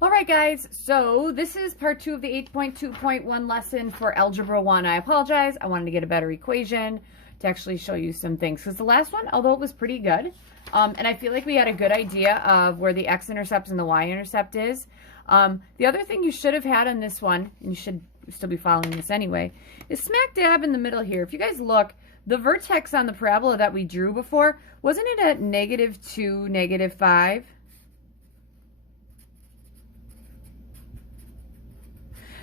All right, guys, so this is part 2 of the 8.2.1 lesson for Algebra 1. I apologize. I wanted to get a better equation to actually show you some things. Because the last one, although it was pretty good, and I feel like we had a good idea of where the x-intercept and the y-intercept is. The other thing you should have had on this one, and you should still be following this anyway, is smack dab in the middle here. If you guys look, the vertex on the parabola that we drew before, wasn't it at -2, -5?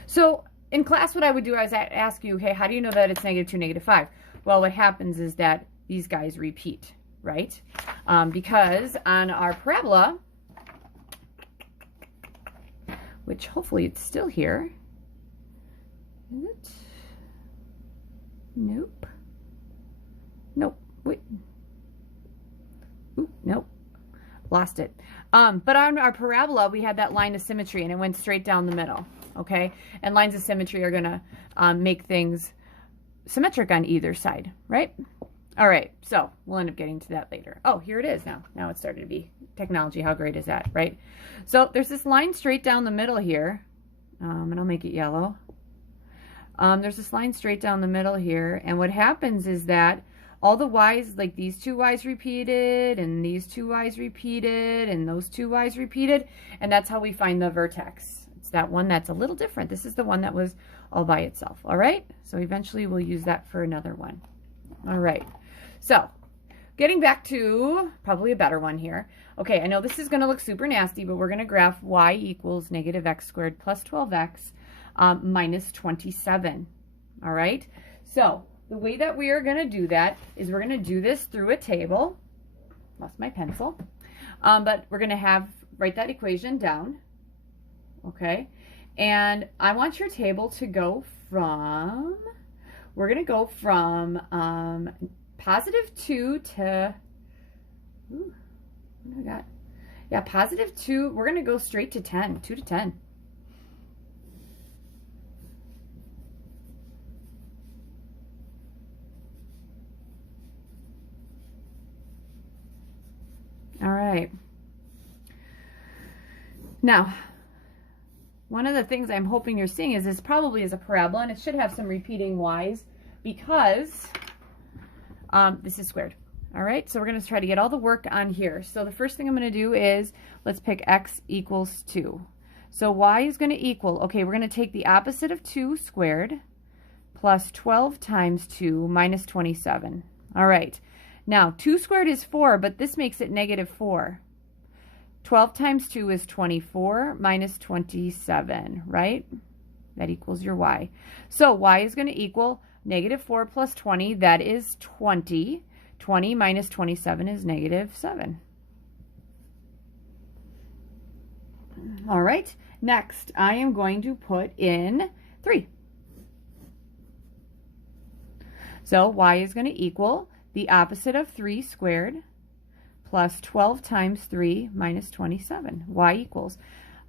So in class, what I would do is I'd ask you, hey, how do you know that it's -2, -5? Well, what happens is that these guys repeat, right? Because on our parabola, which hopefully it's still here, is it? Nope. Nope. Wait. Ooh, nope. Lost it. But on our parabola, we had that line of symmetry, and it went straight down the middle. Okay, and lines of symmetry are going to make things symmetric on either side, right? All right, so we'll end up getting to that later. Oh, here it is now. Now it's starting to be technology. How great is that, right? So there's this line straight down the middle here, and I'll make it yellow. There's this line straight down the middle here, and what happens is that all the y's, like these two y's repeated, and these two y's repeated, and those two y's repeated, and that's how we find the vertex. It's that one that's a little different. This is the one that was all by itself, all right? So eventually we'll use that for another one. All right, so getting back to probably a better one here. Okay, I know this is going to look super nasty, but we're going to graph y equals -x² plus 12x minus 27, all right? So the way that we are going to do that is we're going to do this through a table. Lost my pencil. But we're going to write that equation down. Okay, and I want your table to go from, we're going to go from +2 to, ooh, what do we got? Yeah, +2, we're going to go straight to 10, 2 to 10. All right. Now, one of the things I'm hoping you're seeing is this probably is a parabola, and it should have some repeating y's because this is squared. All right, so we're going to try to get all the work on here. So the first thing I'm going to do is let's pick x equals 2. So y is going to equal, okay, we're going to take the opposite of 2 squared plus 12 times 2 minus 27. All right, now 2 squared is 4, but this makes it -4. 12 times 2 is 24 minus 27, right? That equals your y. So y is going to equal -4 plus 20. That is 20. 20 minus 27 is -7. All right. Next, I am going to put in 3. So y is going to equal the opposite of 3 squared plus 12 times 3 minus 27. Y equals,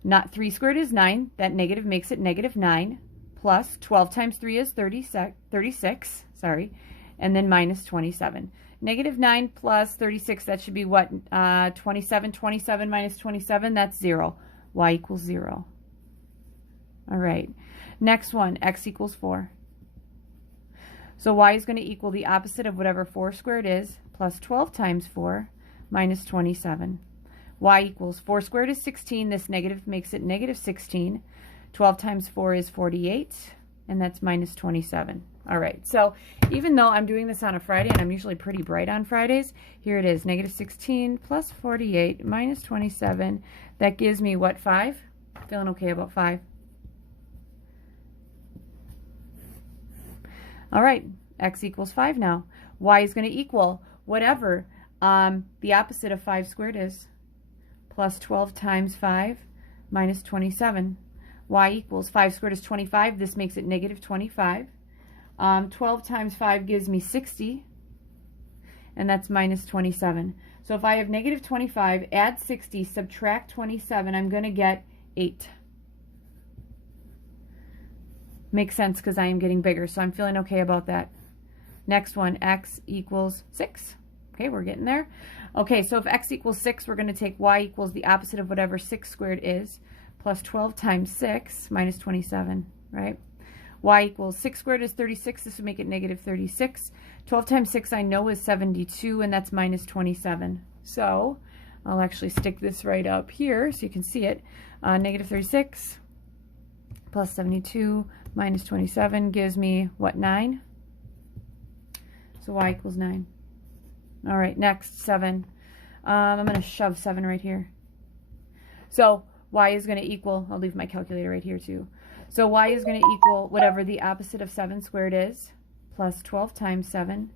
not 3 squared is 9. That negative makes it -9. Plus 12 times 3 is 36, sorry, and then minus 27. -9 plus 36, that should be what? 27. 27 minus 27, that's 0. Y equals 0. All right. Next one, x equals 4. So y is going to equal the opposite of whatever 4 squared is, plus 12 times 4 minus 27. Y equals 4 squared is 16. This negative makes it -16. 12 times 4 is 48, and that's minus 27. All right, so even though I'm doing this on a Friday, and I'm usually pretty bright on Fridays, here it is, -16 plus 48 minus 27. That gives me what, 5? Feeling okay about 5? All right, x equals 5 now. Y is going to equal whatever the opposite of 5 squared is, plus 12 times 5 minus 27. Y equals 5 squared is 25. This makes it -25. 12 times 5 gives me 60, and that's minus 27. So if I have -25, add 60, subtract 27, I'm going to get 8. Makes sense because I am getting bigger, so I'm feeling okay about that. Next one, x equals 6. Okay, we're getting there. Okay, so if x equals 6, we're going to take y equals the opposite of whatever 6 squared is, plus 12 times 6 minus 27, right? Y equals 6 squared is 36. This would make it negative 36. 12 times 6 I know is 72, and that's minus 27. So I'll actually stick this right up here so you can see it. Negative 36 plus 72 minus 27 gives me, what, 9? So y equals 9. All right, next, 7. I'm going to shove 7 right here. So y is going to equal, I'll leave my calculator right here too. So y is going to equal whatever the opposite of 7 squared is, plus 12 times 7,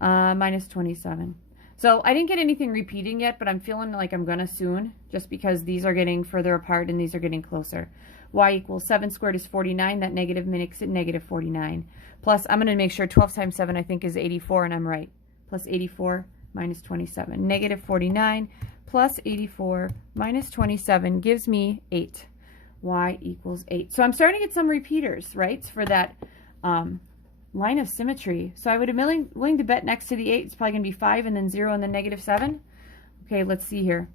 minus 27. So I didn't get anything repeating yet, but I'm feeling like I'm going to soon, just because these are getting further apart and these are getting closer. Y equals 7 squared is 49. That negative makes it negative 49. Plus, I'm going to make sure 12 times 7 I think is 84, and I'm right. Plus 84 minus 27. Negative 49 plus 84 minus 27 gives me 8. Y equals 8. So I'm starting to get some repeaters, right, for that line of symmetry. So I would be willing to bet next to the 8 it's probably going to be 5 and then 0 and then negative 7. Okay, let's see here.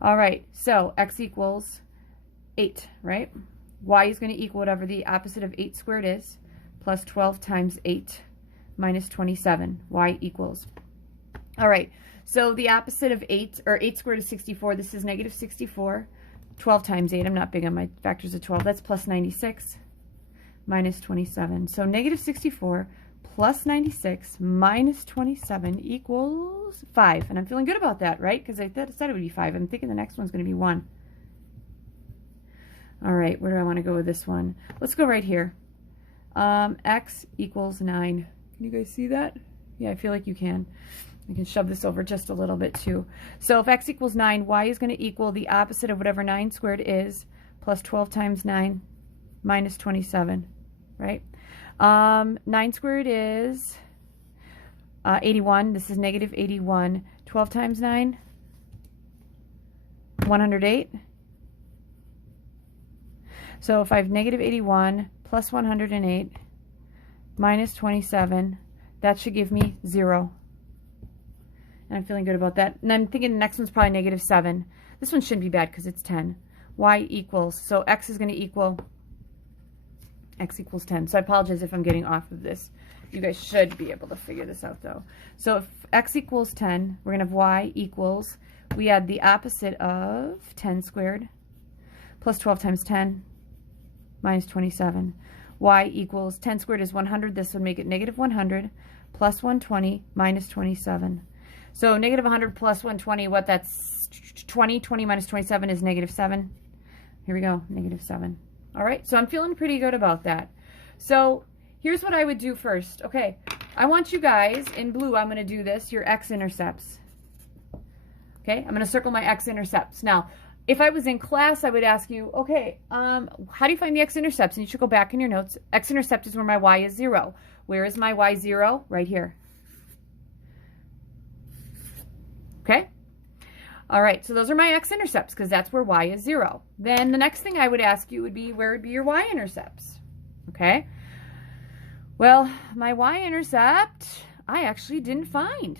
All right, so x equals 8, right? Y is going to equal whatever the opposite of 8 squared is, plus 12 times 8 minus 27. Y equals. All right, so the opposite of 8, or 8 squared is 64. This is negative 64. 12 times 8, I'm not big on my factors of 12. That's plus 96 minus 27. So negative 64 plus 96 minus 27 equals 5. And I'm feeling good about that, right? Because I said it would be 5. I'm thinking the next one's going to be 1. All right, where do I want to go with this one? Let's go right here. X equals 9. Can you guys see that? Yeah, I feel like you can. I can shove this over just a little bit too. So if x equals 9, y is going to equal the opposite of whatever 9 squared is, plus 12 times 9 minus 27, right? 9 squared is 81. This is negative 81. 12 times 9, 108. So if I have negative 81 plus 108 minus 27, that should give me 0. And I'm feeling good about that. And I'm thinking the next one's probably negative 7. This one shouldn't be bad because it's 10. Y equals, so x is going to equal, x equals 10. So I apologize if I'm getting off of this. You guys should be able to figure this out though. So if x equals 10, we're going to have y equals, we add the opposite of 10 squared plus 12 times 10 minus 27. Y equals 10 squared is 100. This would make it negative 100 plus 120 minus 27. So negative 100 plus 120, what, that's 20. 20 minus 27 is negative 7. Here we go, negative 7. All right, so I'm feeling pretty good about that. So here's what I would do first. Okay, I want you guys, in blue, I'm going to do this, your x-intercepts. Okay, I'm going to circle my x-intercepts. Now, if I was in class, I would ask you, okay, how do you find the x-intercepts? And you should go back in your notes. X-intercept is where my y is 0. Where is my y 0? Right here. Okay? All right, so those are my x-intercepts because that's where y is 0. Then the next thing I would ask you would be, where would be your y-intercepts? Okay? Well, my y-intercept, I actually didn't find,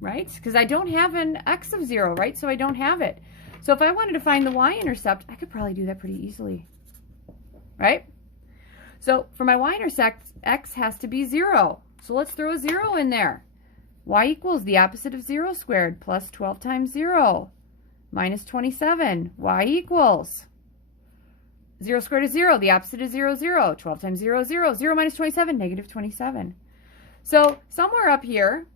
right? Because I don't have an x of 0, right? So I don't have it. So if I wanted to find the y-intercept, I could probably do that pretty easily, right? So for my y-intercept, x has to be 0. So let's throw a 0 in there. Y equals the opposite of 0 squared plus 12 times 0 minus 27. Y equals 0 squared is 0. The opposite is 0, 0. 12 times 0, 0. 0 minus 27, negative 27. So somewhere up here,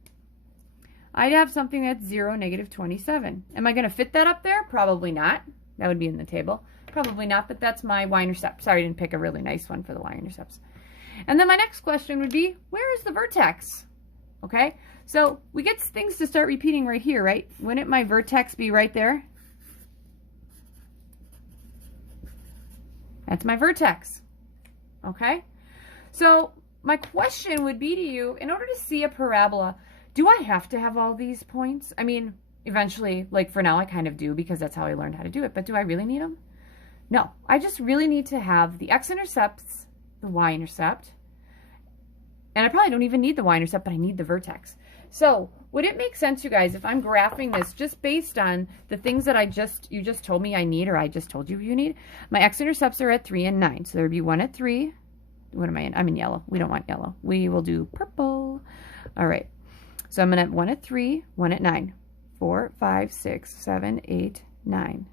I'd have something that's 0, negative 27. Am I going to fit that up there? Probably not. That would be in the table. Probably not, but that's my y-intercept. Sorry, I didn't pick a really nice one for the y-intercepts. And then my next question would be, where is the vertex? Okay, so we get things to start repeating right here, right? Wouldn't my vertex be right there? That's my vertex. Okay, so my question would be to you, in order to see a parabola, do I have to have all these points? I mean, eventually, like for now, I kind of do because that's how I learned how to do it, but do I really need them? No, I just really need to have the x-intercepts, the y-intercept, and I probably don't even need the y-intercept, but I need the vertex. So would it make sense, you guys, if I'm graphing this just based on the things that you just told me I need, or I just told you need? My x-intercepts are at 3 and 9. So there would be 1 at 3. What am I in? I'm in yellow. We don't want yellow. We will do purple. All right. So I'm going to have 1 at 3, 1 at 9. 4, 5, 6, 7, 8, 9.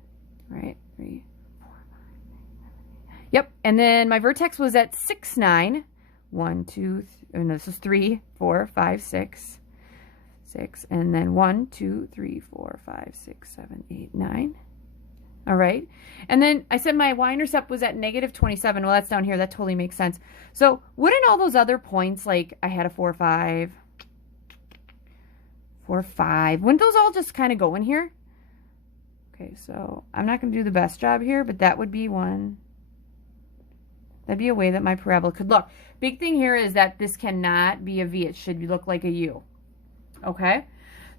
Right? 3, 4, 5, 6, 7, 8. Yep. And then my vertex was at 6, 9. 1, 2, and this is 3, 4, 5, 6. 6, and then 1, 2, 3, 4, 5, 6, 7, 8, 9. All right. And then I said my y-intercept was at negative 27. Well, that's down here. That totally makes sense. So wouldn't all those other points, like I had a 4, 5, 4, 5, wouldn't those all just kind of go in here? Okay, so I'm not going to do the best job here, but that would be one. That'd be a way that my parabola could look. Big thing here is that this cannot be a V. It should look like a U. Okay,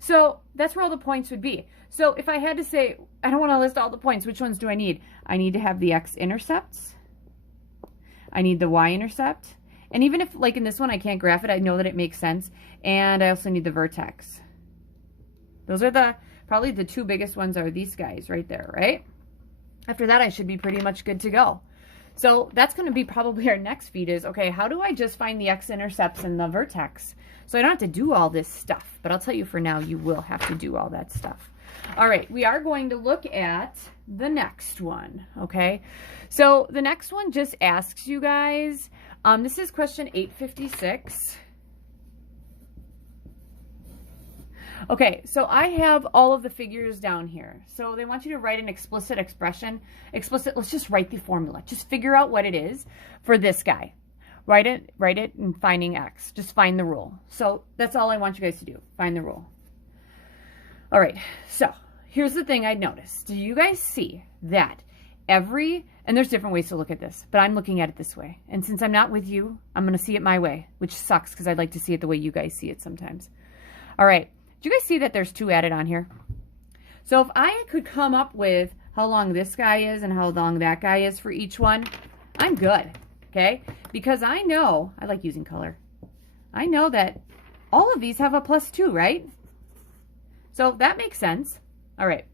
so that's where all the points would be. So if I had to say, I don't want to list all the points, which ones do I need? I need to have the x-intercepts. I need the y-intercept. And even if, like in this one, I can't graph it, I know that it makes sense. And I also need the vertex. Those are probably the two biggest ones are these guys right there, right? After that, I should be pretty much good to go. So that's going to be probably our next feat is, okay, how do I just find the x-intercepts and the vertex? So I don't have to do all this stuff, but I'll tell you for now, you will have to do all that stuff. All right, we are going to look at the next one, okay? So the next one just asks you guys, this is question 856. Okay, so I have all of the figures down here. So they want you to write an explicit expression. Explicit, let's just write the formula. Just figure out what it is for this guy. Write it in finding x. Just find the rule. So that's all I want you guys to do. Find the rule. All right, so here's the thing I'd noticed. Do you guys see that and there's different ways to look at this, but I'm looking at it this way. And since I'm not with you, I'm going to see it my way, which sucks because I'd like to see it the way you guys see it sometimes. All right. Do you guys see that there's 2 added on here? So if I could come up with how long this guy is and how long that guy is for each one, I'm good, okay? Because I know, I like using color. I know that all of these have a +2, right? So that makes sense. All right.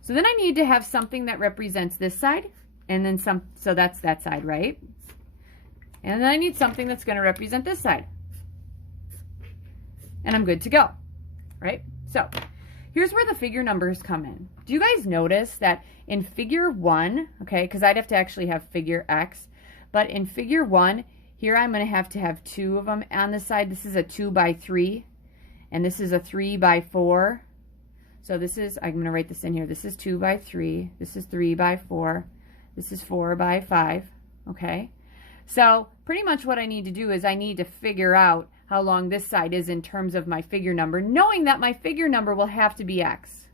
So then I need to have something that represents this side and then some, so that's that side, right? And then I need something that's going to represent this side. And I'm good to go. Right? So here's where the figure numbers come in. Do you guys notice that in figure 1, okay, because I'd have to actually have figure x, but in figure 1, here I'm going to have 2 of them on the side. This is a 2 by 3, and this is a 3 by 4. So this is, I'm going to write this in here. This is 2 by 3. This is 3 by 4. This is 4 by 5. Okay? So pretty much what I need to do is I need to figure out how long this side is in terms of my figure number, knowing that my figure number will have to be x.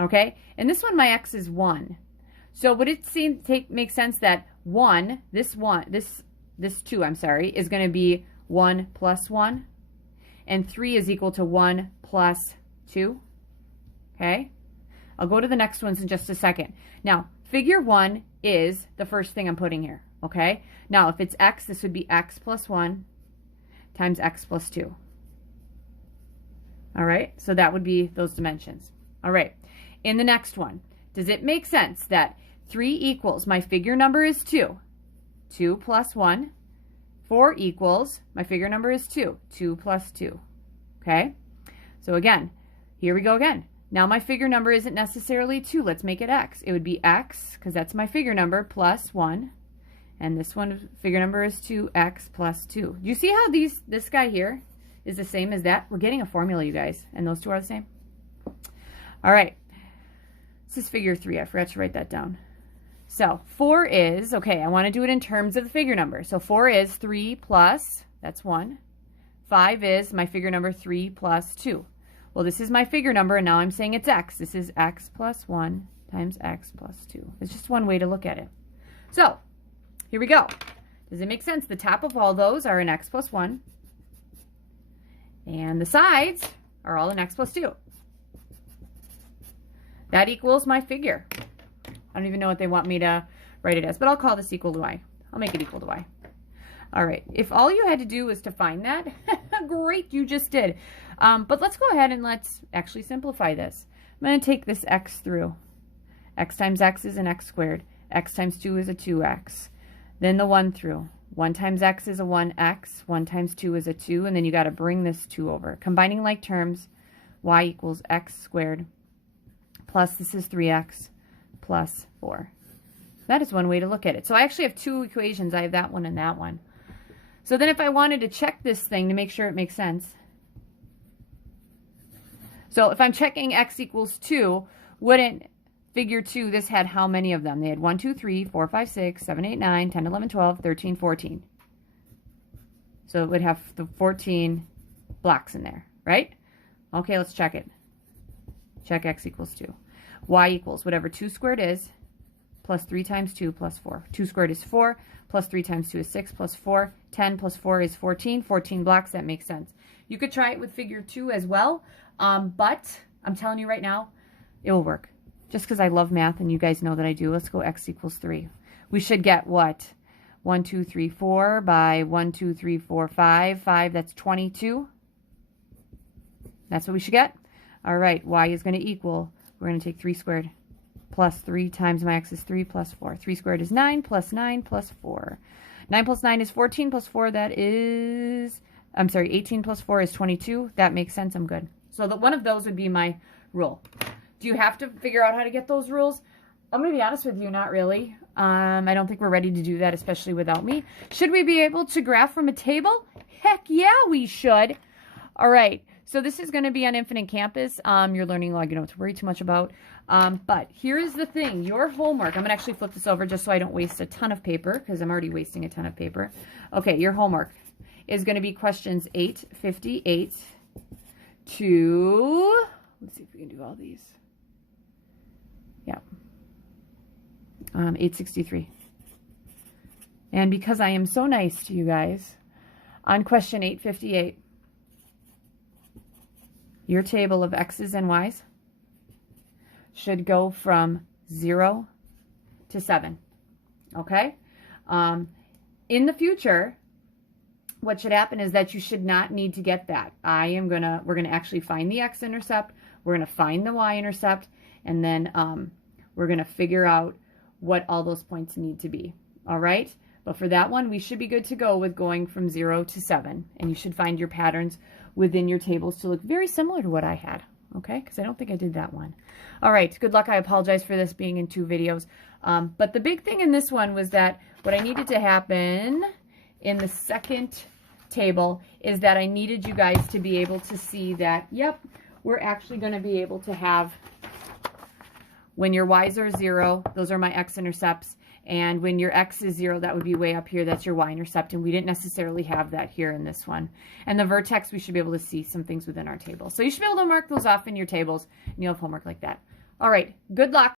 Okay? And this one, my x is 1. So would it make sense that 1, this 2, I'm sorry, is going to be 1 plus 1, and 3 is equal to 1 plus 2? Okay? I'll go to the next ones in just a second. Now, figure 1 is the first thing I'm putting here. Okay? Now, if it's x, this would be x plus 1 times x plus 2. All right, so that would be those dimensions. All right, in the next one, does it make sense that 3 equals, my figure number is 2, 2 plus 1, 4 equals, my figure number is 2, 2 plus 2, okay? So again, here we go again. Now my figure number isn't necessarily 2, let's make it x. It would be x, because that's my figure number, plus 1. And this one, figure number is 2x plus 2. Do you see how this guy here is the same as that? We're getting a formula, you guys. And those two are the same. All right. This is figure 3. I forgot to write that down. So 4 is, okay, I want to do it in terms of the figure number. So 4 is 3 plus, that's 1. 5 is my figure number 3 plus 2. Well, this is my figure number, and now I'm saying it's x. This is x plus 1 times x plus 2. It's just one way to look at it. So here we go. Does it make sense? The top of all those are an x plus 1. And the sides are all an x plus 2. That equals my figure. I don't even know what they want me to write it as, but I'll call this equal to y. I'll make it equal to y. All right. If all you had to do was to find that, Great, you just did. But let's go ahead and let's actually simplify this. I'm going to take this x through. X times x is an x squared. X times 2 is a 2x. Then the 1 through. 1 times x is a 1x. 1 times 2 is a 2. And then you got to bring this 2 over. Combining like terms, y equals x squared plus this is 3x plus 4. That is one way to look at it. So I actually have two equations. I have that one and that one. So then if I wanted to check this thing to make sure it makes sense. So if I'm checking x equals 2, wouldn't figure 2, this had how many of them? They had 1, 2, 3, 4, 5, 6, 7, 8, 9, 10, 11, 12, 13, 14. So it would have the 14 blocks in there, right? Okay, let's check it. Check x equals 2. Y equals whatever 2 squared is, plus 3 times 2 plus 4. 2 squared is 4, plus 3 times 2 is 6, plus 4. 10 plus 4 is 14. 14 blocks, that makes sense. You could try it with figure 2 as well, but I'm telling you right now, it will work. Just because I love math and you guys know that I do, let's go x equals 3. We should get what? 1, 2, 3, 4 by 1, 2, 3, 4, 5. 5, that's 22. That's what we should get. All right, y is going to equal, we're going to take 3 squared plus 3 times my x is 3 plus 4. 3 squared is 9 plus 9 plus 4. 9 plus 9 is 14 plus 4, that is, I'm sorry, 18 plus 4 is 22. That makes sense, I'm good. So one of those would be my rule. Do you have to figure out how to get those rules? I'm going to be honest with you, not really. I don't think we're ready to do that, especially without me. Should we be able to graph from a table? Heck yeah, we should. All right, so this is going to be on Infinite Campus. You're learning log, you don't have to worry too much about. But here is the thing, your homework. I'm going to actually flip this over just so I don't waste a ton of paper, because I'm already wasting a ton of paper. Okay, your homework is going to be questions 858 to, let's see if we can do all these. Yeah. 863. And because I am so nice to you guys, on question 858, your table of x's and y's should go from 0 to 7. Okay? In the future, what should happen is that you should not need to get that. We're gonna actually find the x-intercept, we're gonna find the y-intercept, and then we're gonna figure out what all those points need to be. All right? But for that one, we should be good to go with going from 0 to 7. And you should find your patterns within your tables to look very similar to what I had. Okay? Because I don't think I did that one. All right. Good luck. I apologize for this being in 2 videos. But the big thing in this one was that what I needed to happen in the second table is that I needed you guys to be able to see that, yep, we're actually going to be able to have, when your y's are 0, those are my x-intercepts. And when your x is 0, that would be way up here. That's your y-intercept. And we didn't necessarily have that here in this one. And the vertex, we should be able to see some things within our table. So you should be able to mark those off in your tables, and you'll have homework like that. All right. Good luck.